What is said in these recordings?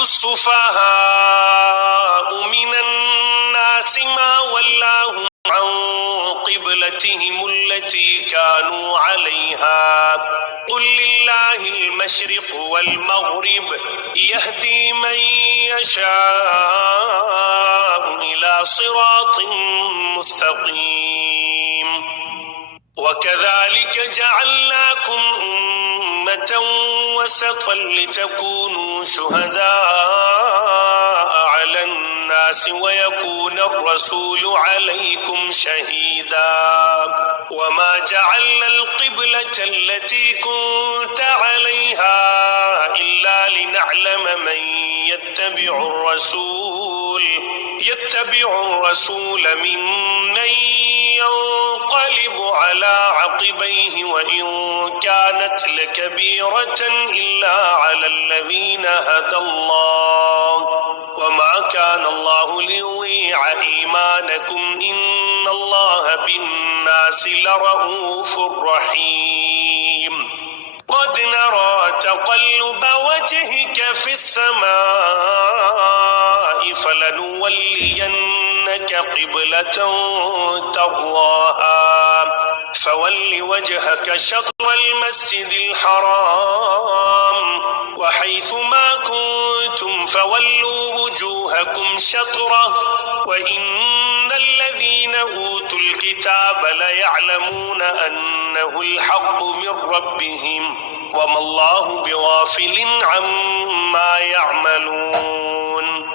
السفهاء من الناس ما ولاهم عن قبلتهم التي كانوا عليها قل لله المشرق والمغرب يهدي من يشاء إلى صراط مستقيم وكذلك جعلناكم أمة وسطا لتكونوا شهداء على الناس ويكون الرسول عليكم شهيدا وما جعلنا القبلة التي كنت عليها إلا لنعلم من يتبع الرسول ممن ينقلب على عقبيه وإن كانت لكبيرة إلا على الذين هدى الله وما كان الله ليضيع إيمانكم إن الله بالناس لرؤوف رحيم قد نرى تقلب وجهك في السماء فلنولينك قبلة ترضاها فول وجهك شطر المسجد الحرام وحيث ما كنتم فولوا وجوهكم شطره وإن الذين أوتوا الكتاب ليعلمون أنه الحق من ربهم وما الله بغافل عما يعملون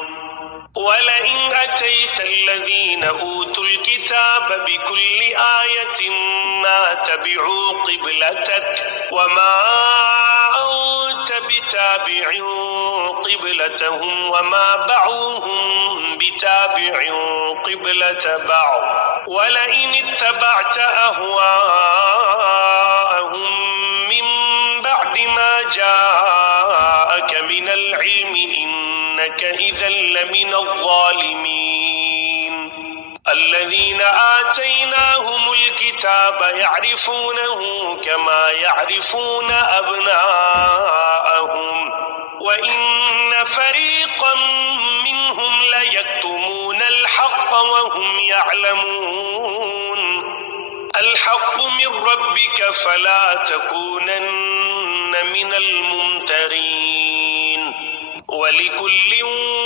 ولئن أتيت الذين أوتوا الكتاب بكل آية ما تبعوا قبلتك وما أنت بتابع قبلتهم وما بعضهم بتابع قبلة بعض ولئن اتبعت أهواءهم من بعد ما جاءك من العلم إنك إذا لمن الظالمين الذين آتيناهم الكتاب يعرفونه كما يعرفون أبناءهم وإن فريقا منهم ليكتمون الحق وهم يعلمون الحق من ربك فلا تكونن من الممترين ولكل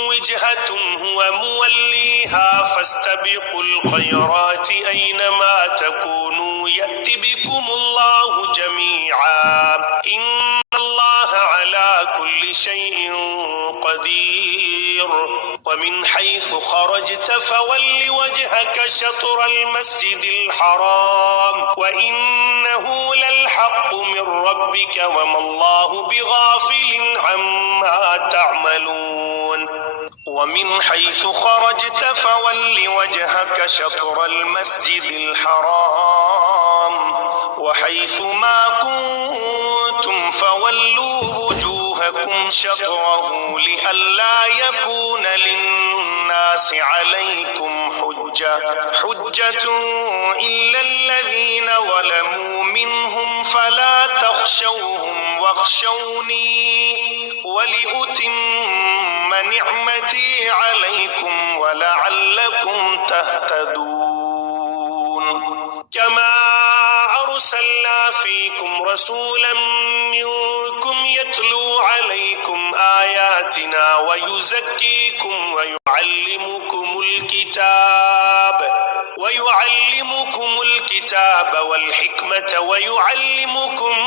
وجهة هو موليها فاستبقوا الخيرات أينما تكونوا يأت بكم الله جميعا إن الله على كل شيء قدير ومن حيث خرجت فول وجهك شطر المسجد الحرام وإنه للحق من ربك وما الله بغافل عما تعملون ومن حيث خرجت فول وجهك شطر المسجد الحرام وحيث ما كنتم فولوا وجوهكم شطره لئلا يكون للناس عليكم حجة إلا الذين ظلموا منهم فلا تخشوهم واخشوني ولأتم نعمتي عليكم ولعلكم تهتدون كما أرسلنا فيكم رسولا منكم يتلو عليكم آياتنا ويزكيكم ويعلمكم الكتاب والحكمة ويعلمكم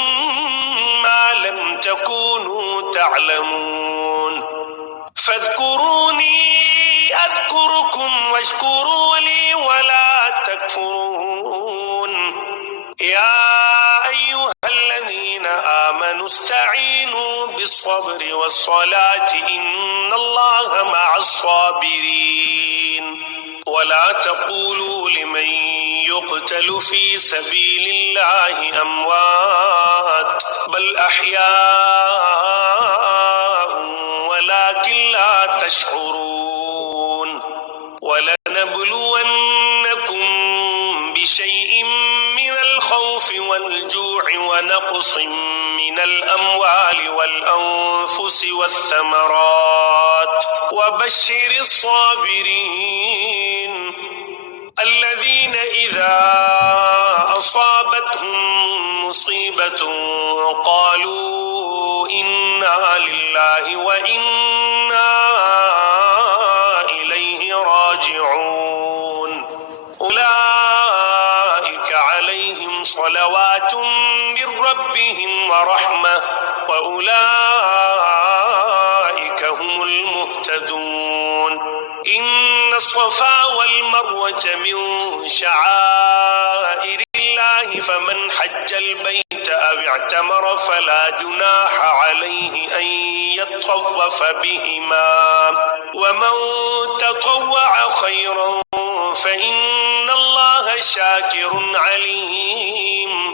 ما لم تكونوا تعلمون فاذكروني أذكركم واشكروا لي ولا تكفرون يا أيها الذين آمنوا استعينوا بالصبر والصلاة إن الله مع الصابرين ولا تقولوا لمن يقتل في سبيل الله أموات بل أحياء ولكن لا تشعرون ولنبلونكم بشيء من الخوف والجوع ونقص من الأموال والأنفس والثمرات وبشر الصابرين الذين إذا أصابتهم مصيبة قالوا إنا لله وإنا إليه راجعون أولئك عليهم صلوات من ربهم ورحمة وأولئك هم المهتدون إن الصفا والمروة من شعائر الله فمن حج البيت أو اعتمر فلا جناح عليه أن يطوف بهما ومن تطوع خيرا فإن الله شاكر عليم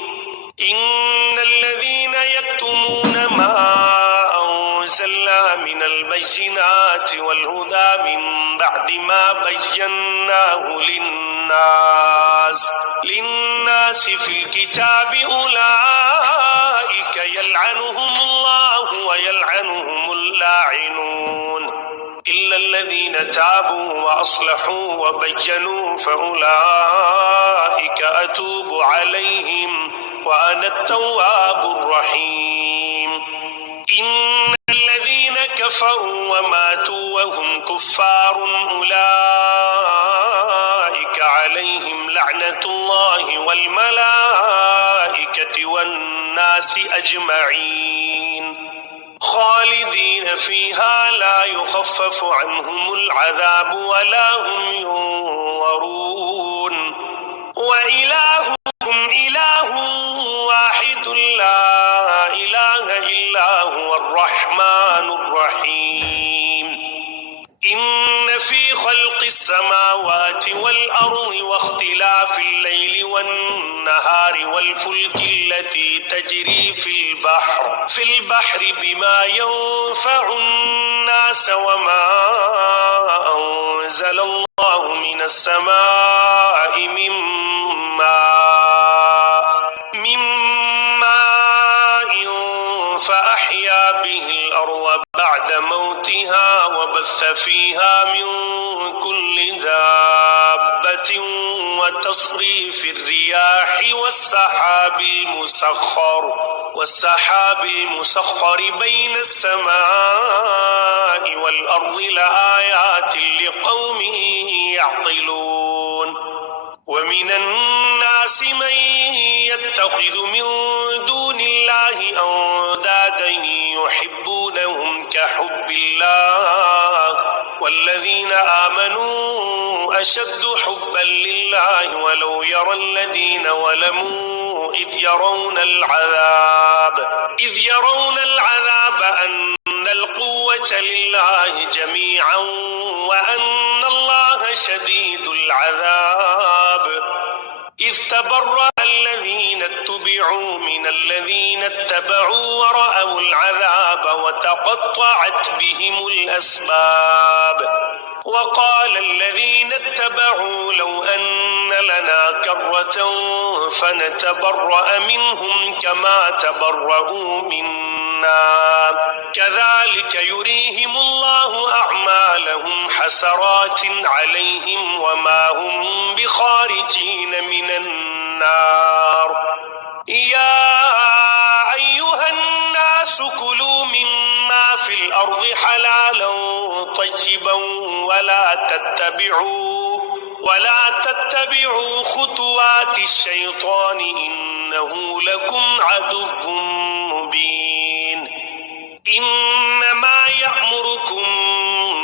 إن الذين يكتمون ما أنزلنا من البينات والهدى من بعد ما بيناه للناس في الكتاب أولئك يلعنهم الله ويلعنهم اللاعنون إلا الذين تابوا وأصلحوا وبينوا فأولئك أتوب عليهم وأنا التواب الرحيم إن الذين كفروا وماتوا وهم كفار أولئك عليهم لعنة الله والملائكة والناس أجمعين خالدين فيها لا يخفف عنهم العذاب ولا هم ينظرون وإلهكم إله واحد لا إله إلا هو الرحمن الرحيم إن في خلق السماوات والأرض واختلاف الليل والنهار والفلك التي تجري في البحر بما ينفع الناس وما أنزل الله من السماء من ماء فأحيا به الأرض بعد موتها وبث فيها من كل دابة وتصريف الرياح والسحاب المسخر بين السماء والأرض لآيات لقوم يعقلون ومن الناس من يتخذ من دون الله أندادا يحبونهم كحب الله والذين آمنوا أشد حبا لله ولو يرى الذين ظلموا إذ يرون العذاب أن القوة لله جميعا وأن الله شديد العذاب إذ تبرأ الذين اتبعوا من الذين اتبعوا ورأوا العذاب وتقطعت بهم الأسباب وقال الذين اتبعوا لو أن لنا كرة فنتبرأ منهم كما تبرؤوا منا كذلك يريهم الله أعمالهم حسرات عليهم وما هم بخارجين من النار يا أيها الناس كلوا مما في الأرض حلالا طيبا ولا تتبعوا خطوات الشيطان إنه لكم عدو مبين إنما يأمركم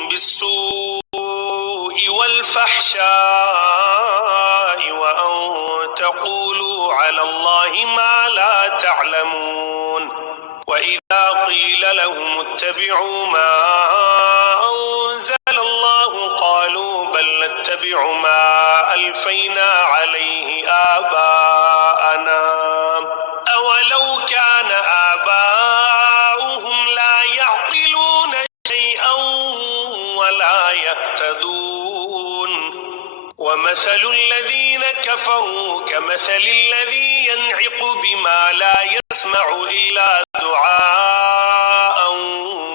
بالسوء والفحشاء وأن تقولوا على الله ما لا تعلمون وإذا قيل لهم اتبعوا ما أنزل الله قالوا بل نتبع ما ألفينا عليه آباءنا أولو كان آباؤهم لا يعقلون شيئا ولا يهتدون ومثل الذين كفروا كمثل الذي ينعق بما لا يسمع يسمع إلا دعاء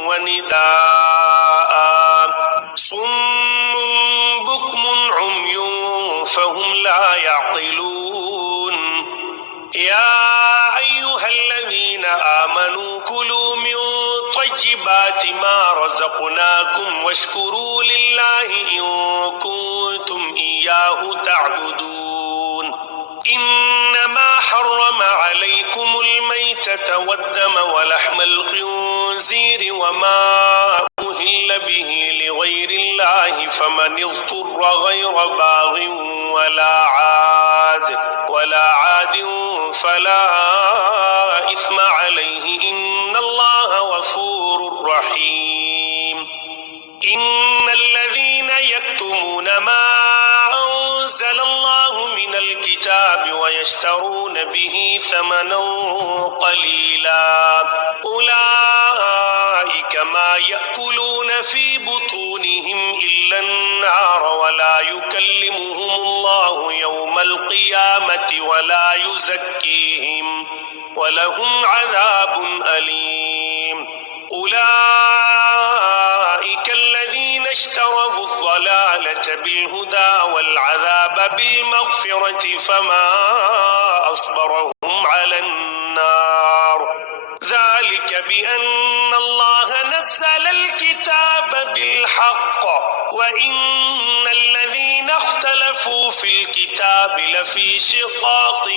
ونداء صم بكم عمي فهم لا يعقلون يا أيها الذين آمنوا كلوا من طيبات ما رزقناكم واشكروا لله إن كنتم إياه تعبدون إنما حرم عليكم الميتة والدم ولحم الخنزير وما أهل به لغير الله فمن اضطر غير باغ ولا عاد فلا إثم عليه إن الله غفور رحيم إن الذين يكتمون ما أنزل الله من الكتاب ويشترون به ثمنا قليلا أولئك ما يأكلون في بطونهم إلا النار ولا يكلمهم الله يوم القيامة ولا يزكيهم ولهم عذاب أليم أولئك الذين اشتروا الضلالة بالهدى والعذاب بالمغفرة فما أصبرهم على النار ذلك بأن الله نزل الكتاب بالحق وإن الذين اختلفوا في الكتاب لفي شقاق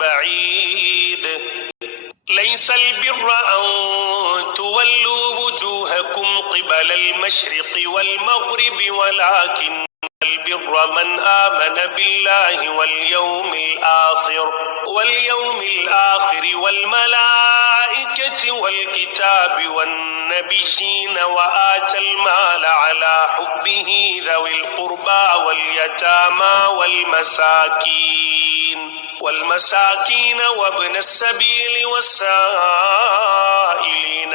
بعيد ليس البر أن تولوا وجوهكم قبل المشرق والمغرب ولكن البر من آمن بالله واليوم الآخر والملائكة والكتاب والنبيين وآتى المال على حبه ذوي القربى واليتامى والمساكين وابن السبيل والسائلين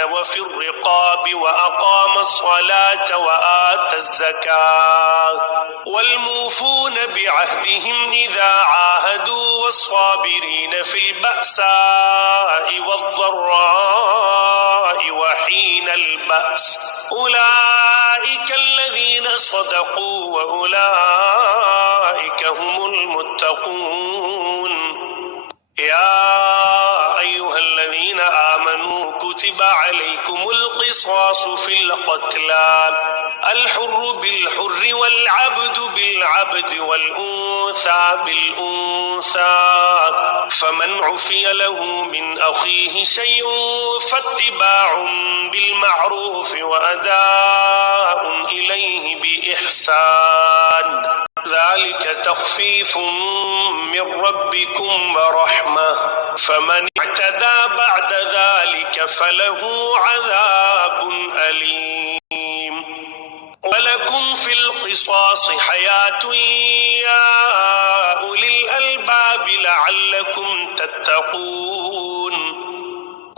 وفي الرقاب وأقام الصلاة وآتى الزكاة والموفون بعهدهم إذا عاهدوا والصابرين في البأساء والضراء وحين البأس أولئك الذين صدقوا وأولئك هم المتقون يا أيها الذين آمنوا كتب عليكم القصاص في القتلى الحر بالحر والعبد بالعبد والأنثى بالأنثى فمن عفي له من أخيه شيء فاتباع بالمعروف وأداء إليه بإحسان ذلك تخفيف من ربكم ورحمة فمن اعتدى بعد ذلك فله عذاب أليم ولكم في القصاص حياة يا أولي الألباب لعلكم تتقون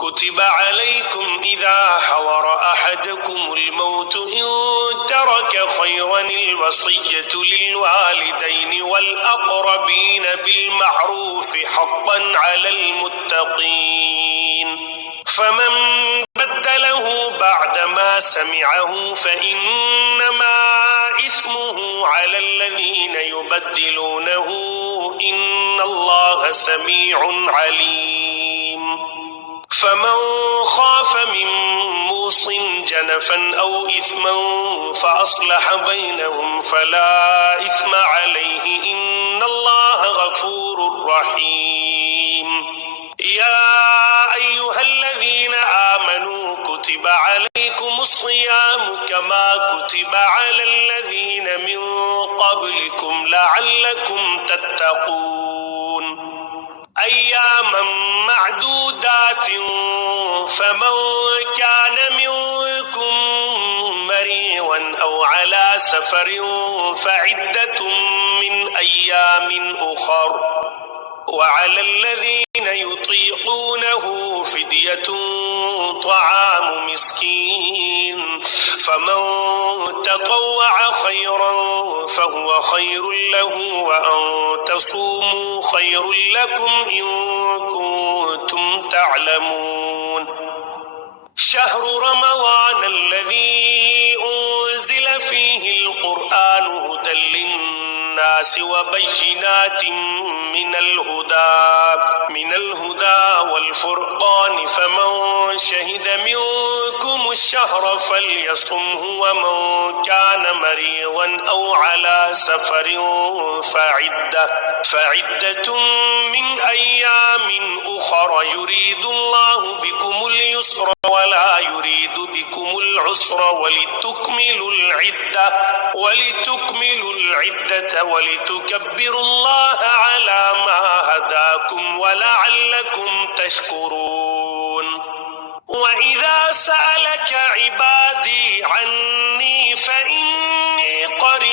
كتب عليكم إذا حضر أحدكم الموت إن ترك خيرا الوصية للوالدين والأقربين بالمعروف حقا على المتقين فمن بدله بعدما سمعه فإنما إثمه على الذين يبدلونه إن الله سميع عليم فمن خاف من موص جنفا أو إثما فأصلح بينهم فلا إثم عليه إن الله غفور رحيم يا أيها الذين آمنوا كتب عليكم الصيام كما كتب على الذين من قبلكم لعلكم تتقون أياما معدودات فمن كان منكم مريضا أو على سفر فعدة من أيام أخر وعلى الذين يطيقونه فدية طعام مسكين فمن تطوع خيرا فهو خير له وأن تصوموا خير لكم إن كنتم تعلمون شهر رمضان الذي أنزل فيه القرآن هدى للناس وبينات من الهدى والفرقان فمن شهد منكم الشهر فليصمه ومن كان مريضا أو على سفر فعدة من أيام أخر يريد الله بكم اليسر ولا يريد بكم العسر ولتكملوا العدة ولتكبروا الله على ما هداكم ولعلكم تشكرون وإذا سألك عبادي عني فإني قريب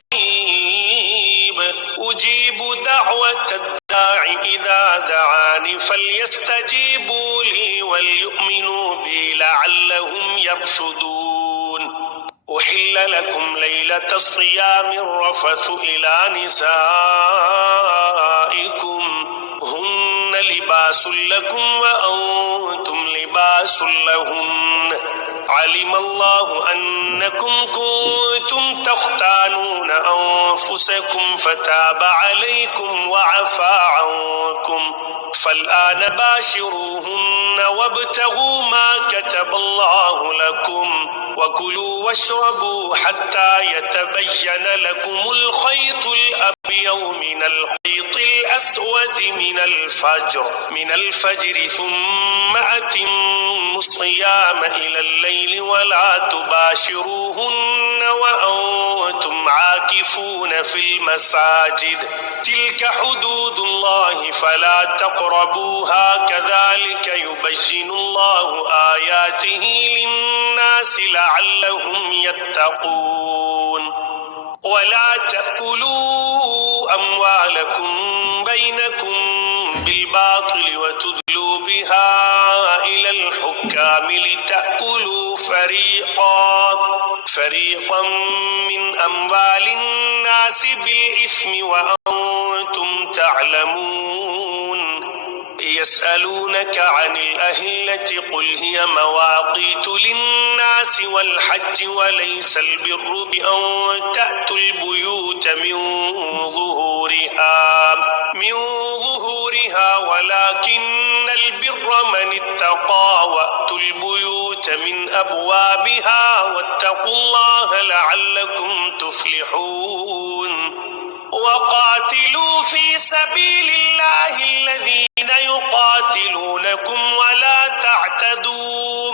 أجيب دعوة الداع إذا دعاني فليستجيبوا لي وليؤمنوا بي لعلهم يرشدون أحل لكم ليلة الصيام الرفث إلى نسائكم هن لباس لكم وأنتم لباس لهن علم الله أنكم كنتم تختانون أنفسكم فتاب عليكم وعفى عنكم فالآن باشروهن وابتغوا ما كتب الله لكم وكلوا واشربوا حتى يتبين لكم الخيط الأبيض من الخيط الأسود من الفجر ثم أتموا الصيام إلى الليل ولا تباشروهن وأنتم عاكفون في المساجد تلك حدود الله فلا تقربوها كذلك يبين الله آياته للناس لعلهم يتقون ولا تأكلوا أموالكم بينكم بالباطل وتدلوا بها إلى الحكام لتأكلوا فريقا من أموال الناس بالإثم وأنتم تعلمون يسألونك عن الأهلة قل هي مواقيت للناس والحج وليس البر بأن تأتوا البيوت من ظهورها ولكن البر من اتقى وأتوا البيوت من أبوابها واتقوا الله لعلكم تفلحون وقاتلوا في سبيل الله الذين يقاتلونكم ولا تعتدوا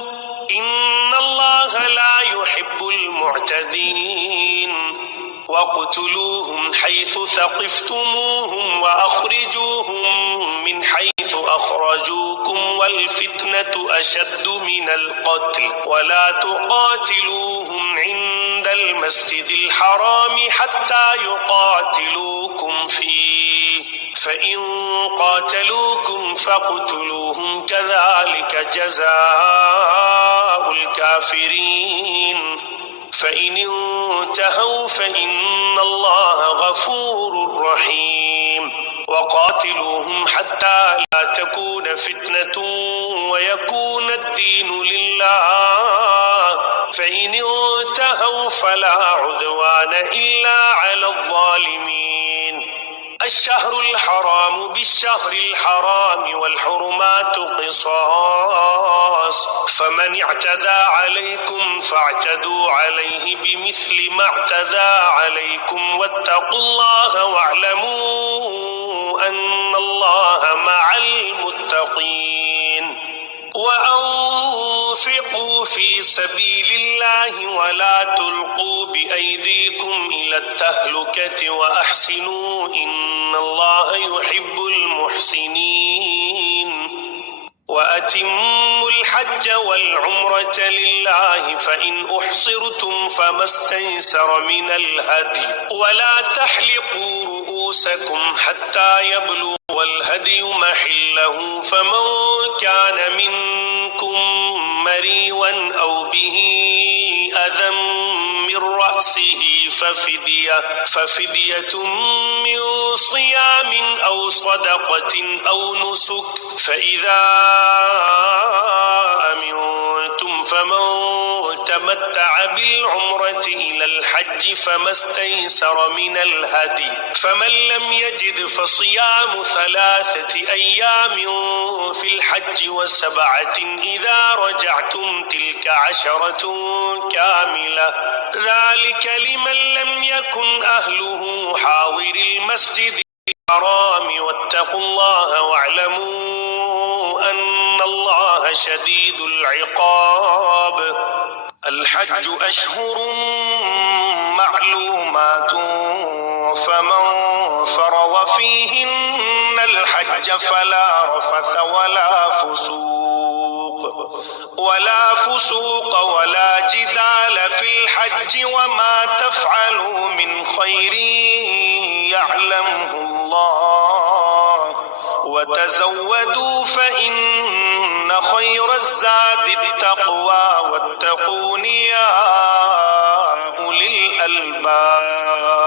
إن الله لا يحب المعتدين واقتلوهم حيث ثقفتموهم وأخرجوهم من حيث أخرجوكم والفتنة أشد من القتل ولا تقاتلوهم عند المسجد الحرام حتى يقاتلوكم فيه فإن قاتلوكم فاقتلوهم كذلك جزاء الكافرين فإن انتهوا فإن الله غفور رحيم وقاتلوهم حتى لا تكون فتنة ويكون الدين لله فإن انتهوا فلا عدوان إلا على الظالمين الشهر الحرام بالشهر الحرام والحرمات قصاص فمن اعتدى عليكم فاعتدوا عليه بمثل ما اعتدى عليكم واتقوا الله واعلموا أن الله مع المتقين وأنفقوا في سبيل الله ولا تلقوا بأيديكم إلى التهلكة وأحسنوا إن الله يحب المحسنين وأتموا الحج والعمرة لله فإن أحصرتم فما استيسر من الهدي ولا تحلقوا رؤوسكم حتى يبلغ الهدي محله فمن كان منكم مريضا أو به أذى من رأسه ففدية من صيام أو صدقة أو نسك فإذا أمنتم فمن تمتع بالعمرة إلى الحج فما استيسر من الهدي فمن لم يجد فصيام 3 أيام في الحج و7 إذا رجعتم تلك 10 كاملة ذلك لمن لم يكن أهله حاضر المسجد الحرام واتقوا الله واعلموا أن الله شديد العقاب الحج أشهر معلومات فمن فرض فيهن الحج فلا رفث ولا فسوق ولا جدال في الحج وما تفعلوا من خير يعلمه الله وتزودوا فإن خير الزاد التقوى واتقون يا أولي الألباب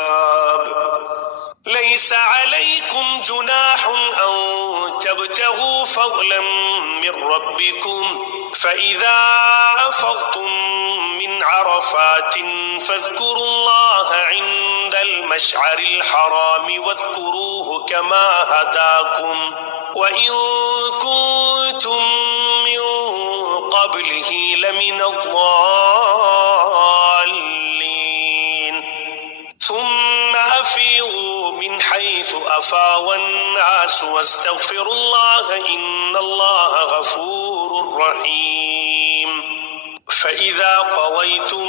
ليس عليكم جناح أن تبتغوا فضلا من ربكم فإذا أفضتم من عرفات فاذكروا الله عند المشعر الحرام واذكروه كما هداكم وإن كنتم من قبله لمن الضالين ثم أفيضوا من حيث أفاض الناس واستغفروا الله إن الله غفور رحيم فإذا قضيتم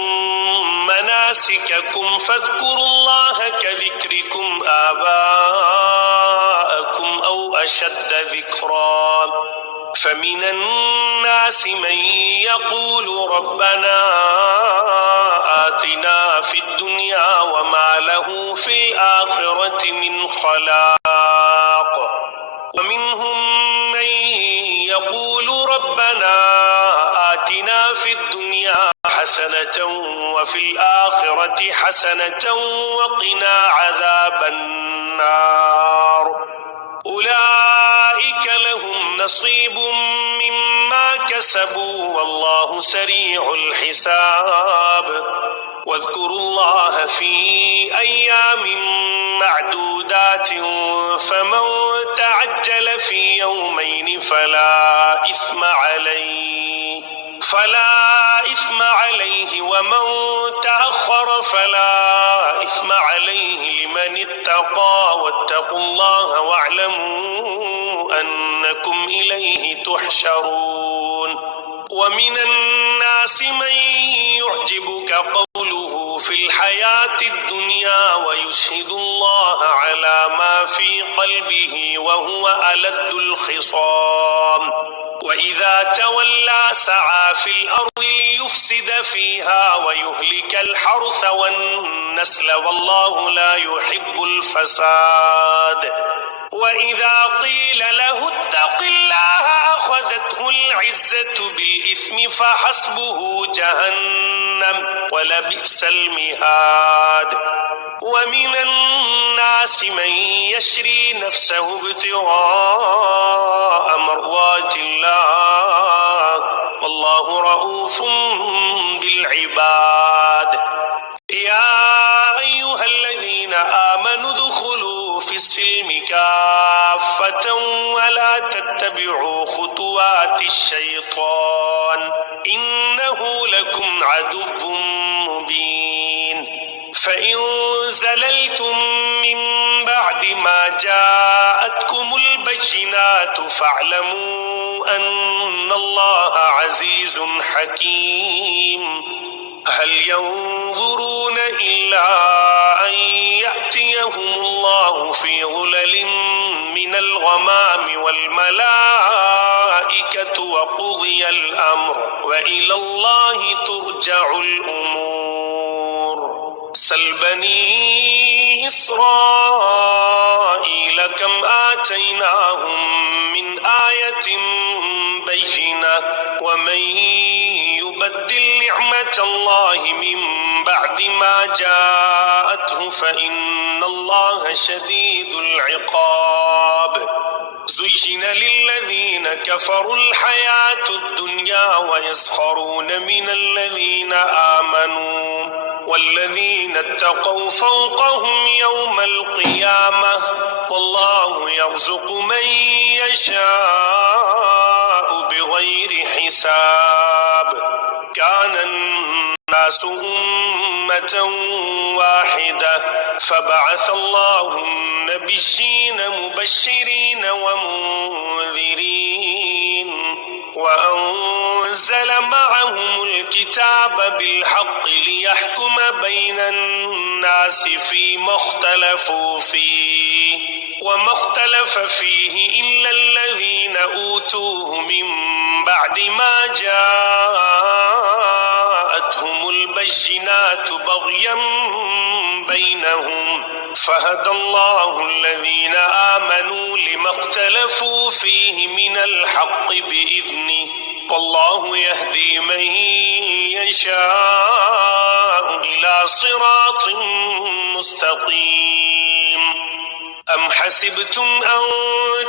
مناسككم فاذكروا الله كذكركم آباءكم أو أشد ذكرا فمن الناس من يقول ربنا آتنا في الدنيا وما له في الآخرة من خلاق ومنهم من يقول ربنا آتنا في الدنيا حسنة وفي الآخرة حسنة وقنا عذاب النار أولئك لهم نصيب مما كسبوا والله سريع الحساب واذكروا الله في أيام معدودات فمن تعجل في يومين فلا إثم عليه ومن تأخر فلا إثم عليه لمن اتقى واتقوا الله واعلموا أنكم إليه تحشرون ومن الناس من يعجبك قوله في الحياة الدنيا ويشهد الله على ما في قلبه وهو ألد الخصام وإذا تولى سعى في الأرض ليفسد فيها ويهلك الحرث والنسل والله لا يحب الفساد وإذا قيل له اتق الله أخذته العزة بالإثم فحسبه جهنم ولبئس المهاد ومن الناس من يشري نفسه ابتغاء مرضات الله والله رؤوف بالعباد يا أيها الذين آمنوا ادخلوا في السلم كافة ولا تتبعوا خطوات الشيطان إنه لكم عدو مبين فإن زللتم من بعد ما جاءتكم البينات فاعلموا أن الله عزيز حكيم هل ينظرون إلا أن يأتيهم الله في ظلل من الغمام والملائكة وقضي الأمر وإلى الله ترجع الأمور سل بني إسرائيل كم آتيناهم من آية بينة ومن سنة الله من بعد ما جاءته فإن الله شديد العقاب زين للذين كفروا الحياة الدنيا ويسخرون من الذين آمنوا والذين اتقوا فوقهم يوم القيامة والله يرزق من يشاء بغير حساب كان الناس أمة واحدة فبعث الله النبيين مبشرين ومنذرين وأنزل معهم الكتاب بالحق ليحكم بين الناس فيما اختلفوا فيه وما اختلف فيه إلا الذين أوتوه من بعد ما جاءتهم البينات بغيا بينهم فهدى الله الذين آمنوا لما اختلفوا فيه من الحق بإذنه والله يهدي من يشاء إلى صراط مستقيم أم حسبتم أن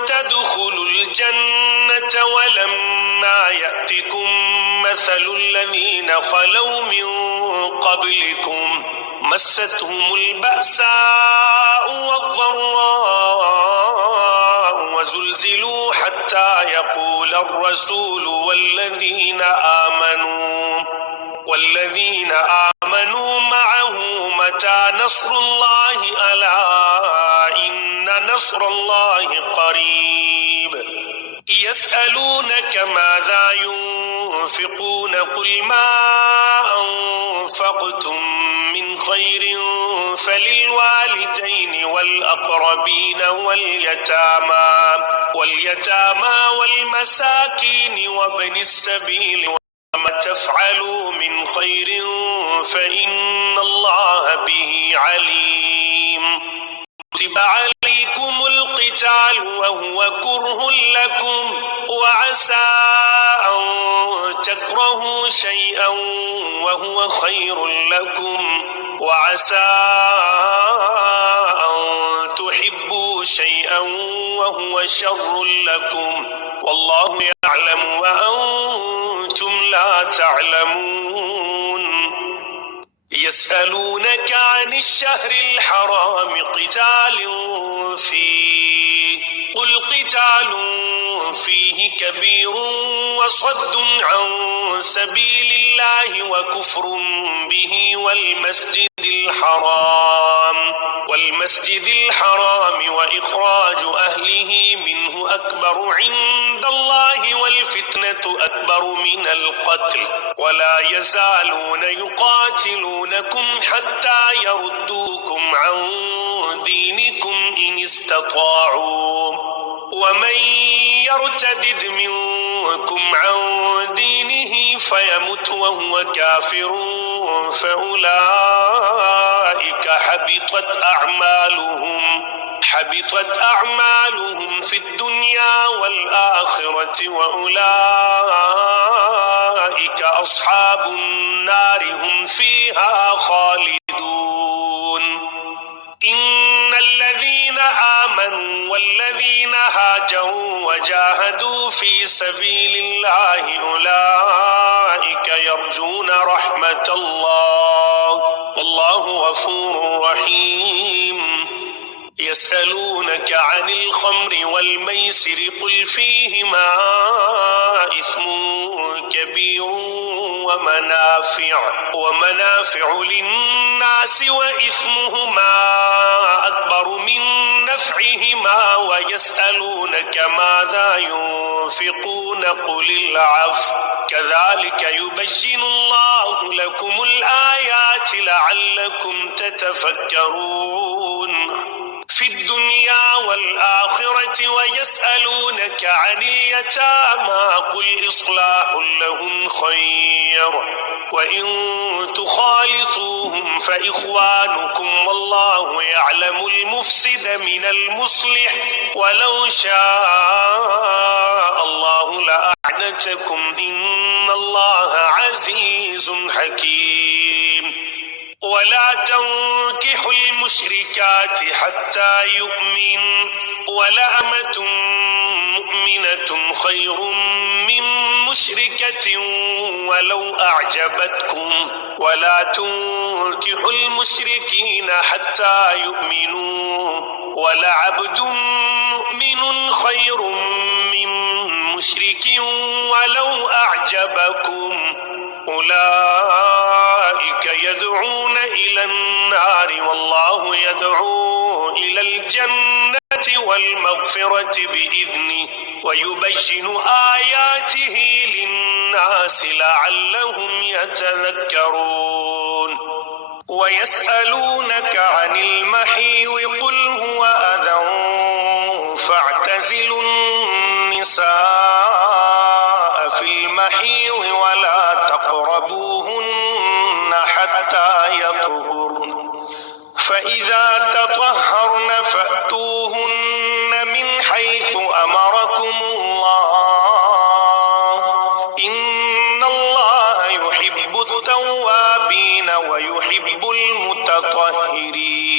تدخلوا الجنة ولما يأتكم مثل الذين خلوا من قبلكم مستهم البأساء والضراء وزلزلوا حتى يقول الرسول والذين آمنوا معه متى نصر الله ألا إن نصر الله قريب يسألونك ماذا ينفقون قل ما أنفقتم من خير فللوالدين والأقربين واليتامى والمساكين وابن السبيل وما تفعلوا من خير فإن الله به عليم كتب عليكم القتال وهو كره لكم وعسى أن تكرهوا شيئا وهو خير لكم وعسى أن تحبوا شيئا وهو شر لكم والله يعلم وأنتم لا تعلمون يسألونك عن الشهر الحرام قتال فيه قل قتال فيه كبير وصد عن سبيل الله وكفر به والمسجد الحرام وإخراج أهله منه أكبر عند الله والفتنة أكبر من القتل ولا يزالون يقاتلونكم حتى يردوكم عن دينكم إن استطاعوا ومن يرتدد منكم عن دينه فيمت وهو كافر فأولئك حبطت أعمالهم في الدنيا والآخرة وأولئك أصحاب النار هم فيها خالدون إن الذين آمنوا والذين هاجروا وجاهدوا في سبيل الله أولئك يرجون رحمة الله والله غفور رحيم يسألونك عن الخمر والميسر قل فيهما إثم كبير ومنافع للناس وإثمهما أكبر من نفعهما ويسألونك ماذا ينفقون قل العفو كذلك يبين الله لكم الآيات لعلكم تتفكرون في الدنيا والآخرة ويسألونك عن اليتامى قل إصلاح لهم خير وإن تخالطوهم فإخوانكم والله يعلم المفسد من المصلح ولو شاء الله لأعنتكم إن الله عزيز عزيز حكيم. ولا تنكحوا المشركات حتى يؤمن، ولأمة مؤمنة خير من مشركة ولو أعجبتكم. ولا تنكحوا المشركين حتى يؤمنوا، ولعبد مؤمن خير من مشرك ولو أعجبكم. أولئك يدعون إلى النار والله يدعو إلى الجنة والمغفرة بإذنه، ويبين آياته للناس لعلهم يتذكرون. ويسألونك عن المحيض قل هو أذى فاعتزلوا النساء في المحيض ولا تقربوهن حتى يطهرن، فإذا تطهرن فأتوهن من حيث أمركم الله، إن الله يحب التوابين ويحب المتطهرين.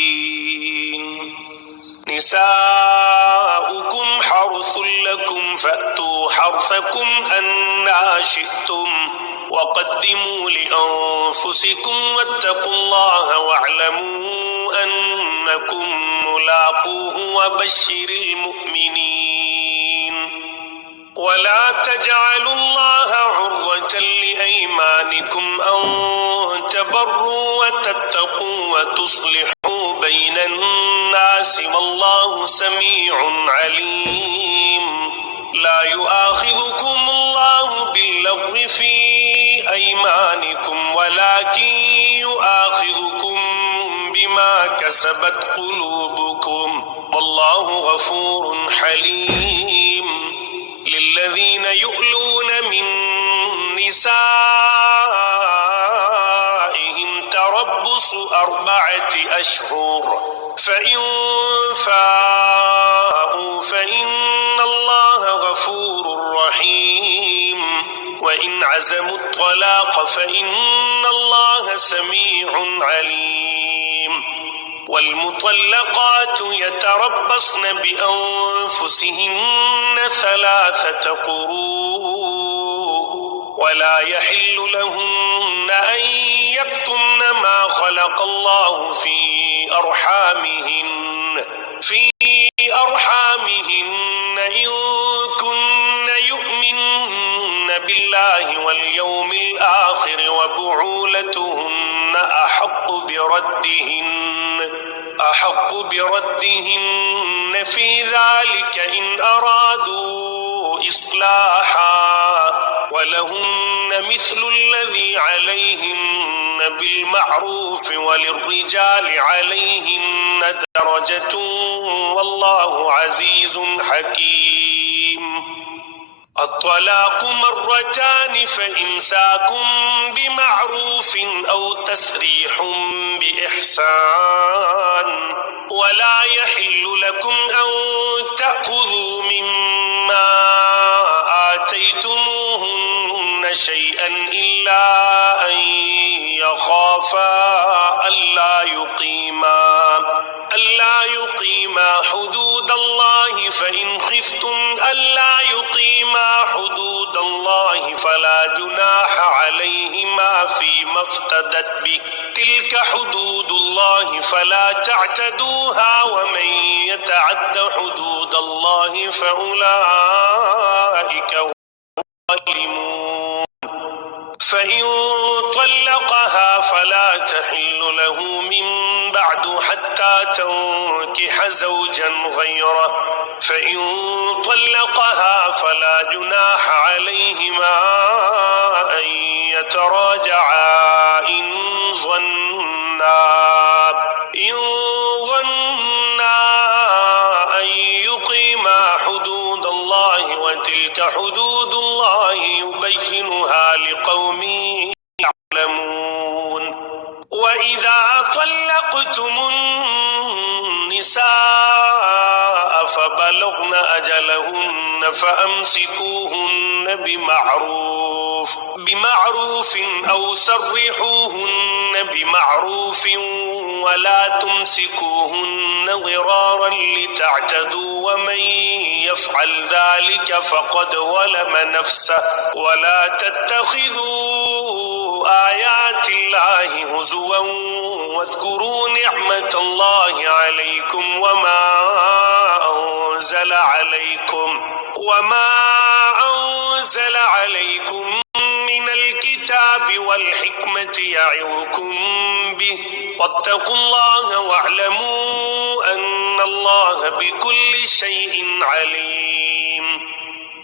نساؤكم حرث لكم فأتوا حرثكم أنى شئتم، وقدموا لأنفسكم واتقوا الله واعلموا أنكم ملاقوه وبشر المؤمنين. ولا تجعلوا الله عرضة لأيمانكم أن تبروا وتتقوا وتصلحوا بين الناس والله سميع عليم. لا يؤاخذكم الله باللغو في أيمانكم ولكن يؤاخذكم بما كسبت قلوبكم والله غفور حليم. للذين يؤلون من نسائهم تربص 4 أشهر، فإن فاءوا فإن الله غفور رحيم، وإن عزموا الطلاق فإن الله سميع عليم. والمطلقات يتربصن بأنفسهن 3 قروء، ولا يحل لهن أن يكتمن ما خلق الله في أرحامهن إن كن يؤمن بالله واليوم الآخر، وبعولتهن أحق بردهن في ذلك إن أرادوا إصلاحا، ولهن مثل الذي عليهن بالمعروف وللرجال عليهن درجة والله عزيز حكيم. الطلاق 2 فإمساك بمعروف أو تسريح بإحسان، ولا يحل لكم أن تأخذوا مما آتيتموهن شيئا إلا أن يخافا ألا يقيما حدود الله، فإن خفتم ألا يقيما حدود الله فلا جناح عليهما فيما افتدت به، تلك حدود الله فلا تعتدوها، ومن يتعد حدود الله فأولئك هم الظالمون. فإن طلقها فلا تحل له من بعد حتى تنكح زوجا غيره، فإن طلقها فلا جناح عليهما أن يتراجعا إن ظنا أن يقيما حدود الله، وتلك حدود الله يبينها لقوم يعلمون. وإذا طلقتم النساء فبلغن أجلهن فأمسكوهن بمعروف أو سرحوهن بمعروف ولا تمسكوهن ضرارا لتعتدوا ومن يفعل ذلك فقد ظلم نفسه ولا تتخذوا آيات الله هزوا واذكروا نعمة الله عليكم وما أنزل عليكم من الكتاب والحكمة يعظكم به واتقوا الله واعلموا أن الله بكل شيء عليم.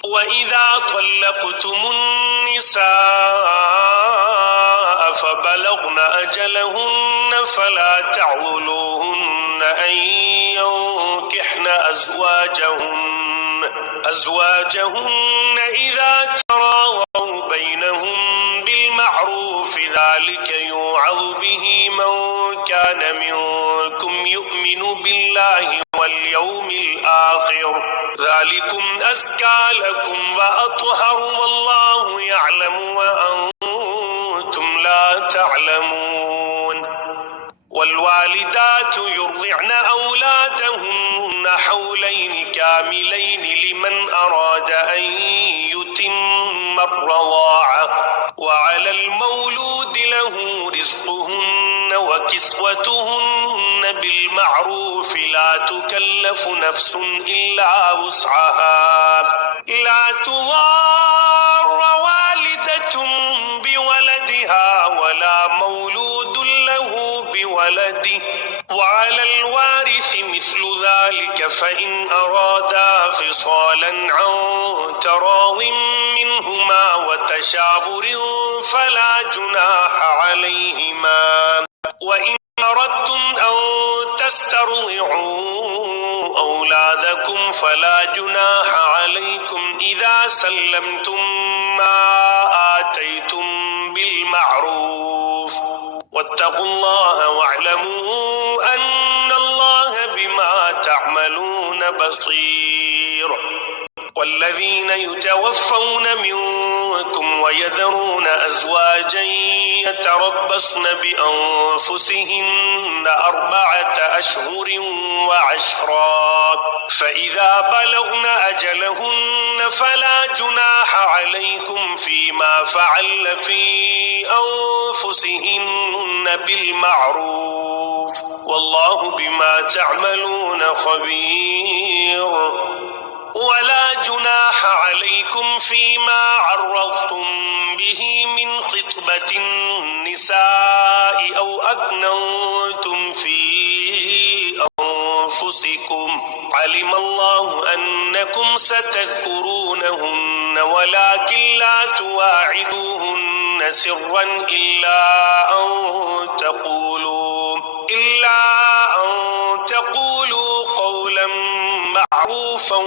وإذا طلقتم النساء فبلغن أجلهن فلا تعضلوهن أن ينكحن أزواجهن إذا تراضوا بينهم بالمعروف ذلك يوعظ به من كان منكم يؤمن بالله واليوم الآخر ذلكم أزكى لكم وأطهر والله يعلم وأنتم لا تعلمون. والوالدات يرضعن أولادهن حولين كاملين لمن أراد أن يتم الرضاعة وعلى المولود له رزقهن وكسوتهن بالمعروف لا تكلف نفس إلا وسعها لا تضار والدة بولدها ولا مولود له بولده وعلى الوارث مثل ذلك فإن أرادا فصالا عن تراض منهما وتشاور فلا جناح عليهما. وإن أردتم أن تسترضعوا أولادكم فلا جناح عليكم إذا سلمتم ما آتيتم بالمعروف واتقوا الله واعلموا أن الله بما تعملون بصير. والذين يتوفون منكم ويذرون أزواجا يتربصن بأنفسهن 4 أشهر وعشرا فإذا بلغن أجلهن فلا جناح عليكم فيما فعل في أنفسهن بالمعروف والله بما تعملون خبير. ولا جناح عليكم فيما عرضتم به من خطبة النساء أو أكننتم في أنفسكم علم الله أنكم ستذكرونهن ولكن لا تواعدوهن سرا إلا أن تقولوا قولا معروفا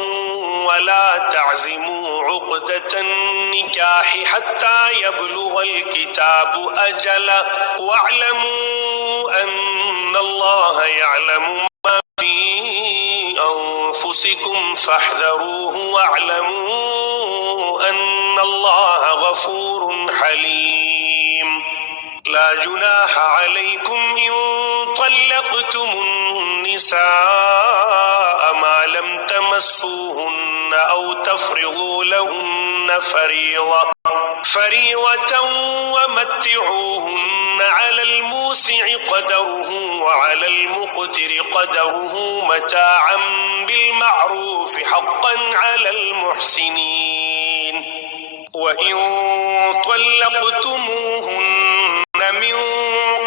ولا تعزموا عقدة النكاح حتى يبلغ الكتاب أجله واعلموا أن الله يعلم ما في أنفسكم فاحذروه واعلموا أن الله غفور حليم. لا جناح عليكم إن طلقتم النساء ما لم تمسوهن أو تفرضوا لهن فريضة ومتعوهن على الموسع قدره وعلى المقتر قدره متاعا بالمعروف حقا على المحسنين. وإن طلقتموهن من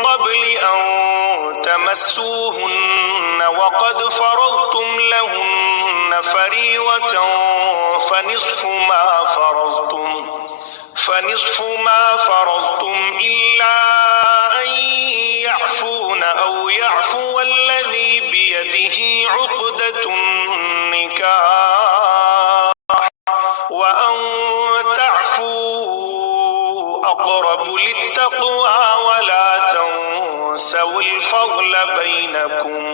قبل أن تمسوهن وقد فرضتم لهن فريضة فنصف ما فرضتم إلا أن يعفون أو يعفو الذي بيده عقدة النكاح وأن تعفوا أقرب للتقوى ولا تنسوا الفضل بينكم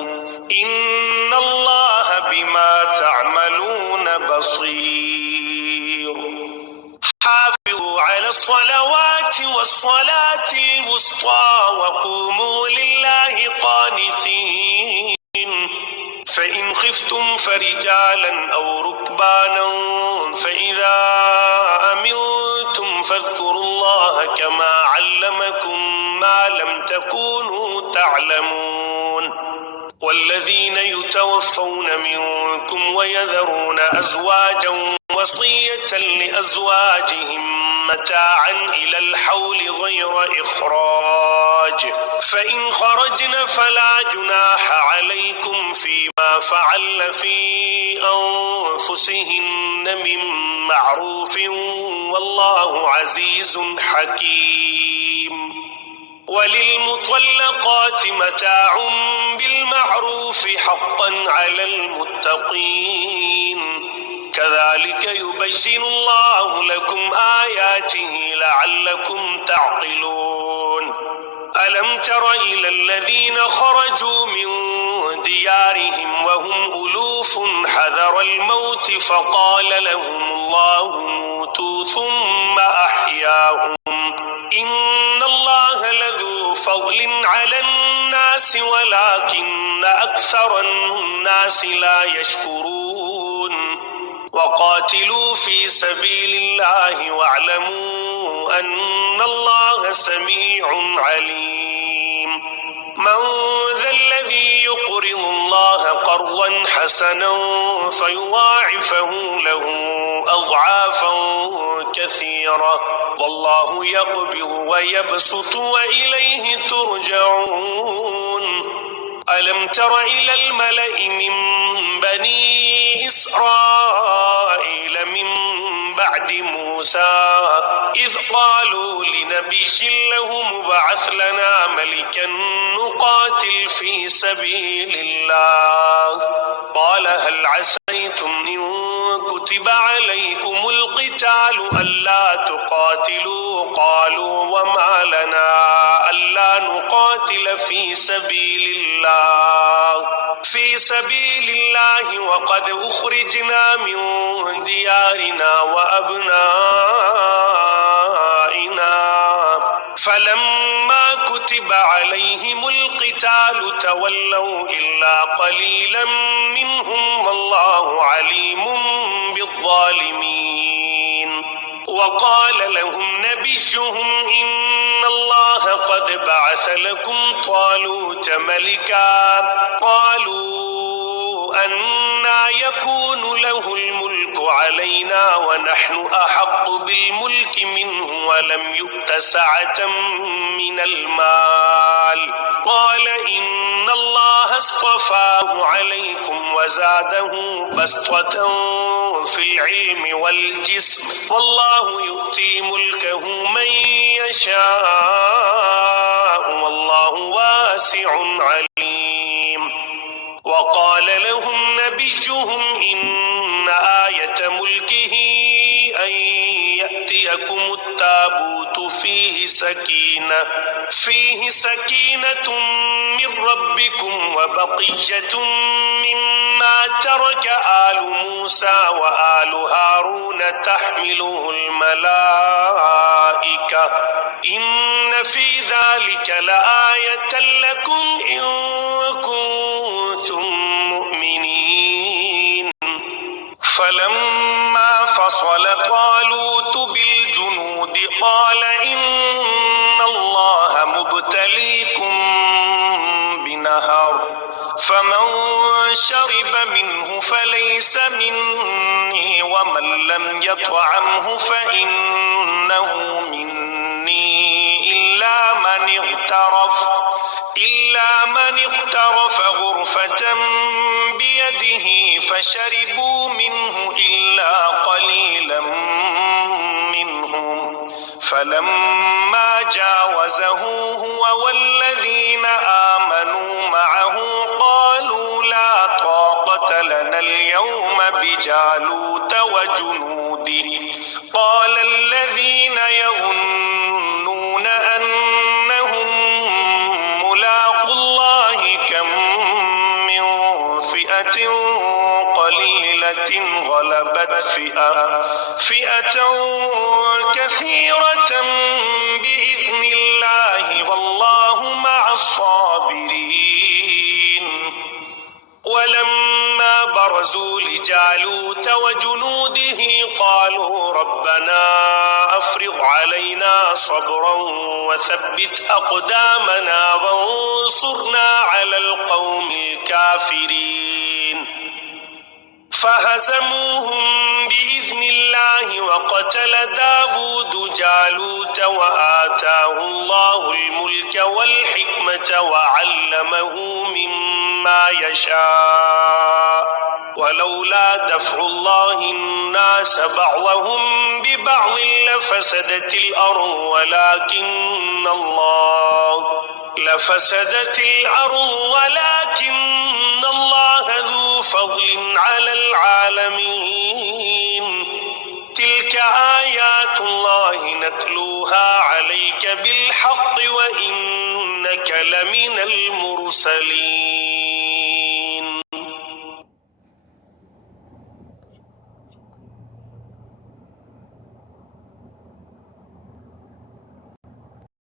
إن الله بما تعملون بصير. الصلوات والصلاة الوسطى وقوموا لله قانتين فإن خفتم فرجالا أو ركبانا فإذا أمنتم فاذكروا الله كما علمكم ما لم تكونوا تعلمون والذين يتوفون منكم ويذرون أزواجا وصية لأزواجهم متاعا إلى الحول غير إخراج فإن خرجن فلا جناح عليكم فيما فعل في أنفسهن من معروف والله عزيز حكيم وللمطلقات متاع بالمعروف حقا على المتقين كذلك يبين الله لكم آياته لعلكم تعقلون ألم تر إلى الذين خرجوا من ديارهم وهم ألوف حذر الموت فقال لهم الله موتوا ثم أحياهم إن الله لذو فضل على الناس ولكن أكثر الناس لا يشكرون وقاتلوا في سبيل الله واعلموا أن الله سميع عليم من ذا الذي يقرض الله قرضا حسنا فيضاعفه له أضعافا كثيرة والله يقبض ويبسط وإليه ترجعون ألم تر إلى الملأ من بني إسرائيل من بعد موسى إذ قالوا لنبي له مبعث لنا ملكا نقاتل في سبيل الله قال هل عسيتم إن كتب عليكم القتال ألا تقاتلوا قالوا وما لنا ألا نقاتل في سبيل الله وقد أخرجنا من ديارنا وأبنائنا فلما كتب عليهم القتال تولوا إلا قليلا منهم والله عليم بالظالمين وقال لهم نبيهم إن الله قد بعث لكم طالوت ملكا قالوا أنى يكون له الملك علينا ونحن أحق بالملك منه ولم يؤت سعة من المال قال إن الله اصطفاه عليكم وزاده بسطة في العلم والجسم والله يؤتي ملكه من يشاء والله واسع عليم وقال لهم نبيهم إن آية ملكه أن يأتيكم التابوت فيه سكينة من ربكم وبقية مما ترك آل موسى وآل هارون تحمله الملائكة إن في ذلك لآية لكم إن كنتم مؤمنين فلما فصل طالوت بالجنود قال إن الله مبتليكم بنهر فمن شرب منه فليس مني ومن لم يطعمه فإنه مني إلا من اغترف غرفة بيده فشربوا منه إلا قليلا منهم فلما جاوزه هو والذين آمنوا معه قالوا لا طاقة لنا اليوم بجالوت وجنوده قال الذين يظنون أنهم ملاقو الله كم من فئة قليلة غلبت فئة كثيرة بإذن الله والله مع الصابرين. ولما برزوا لجالوت وجنوده قالوا ربنا أفرغ علينا صبرا وثبت أقدامنا وانصرنا على القوم الكافرين. فهزموهم بإذن الله وقتل داود جالوت وآتاه الله الملك والحكمة وعلمه مما يشاء ولولا دفع الله الناس بعضهم ببعض لفسدت الأرض ولكن الله ذو فضل على العالمين. تلك آيات الله نتلوها عليك بالحق وإنك لمن المرسلين.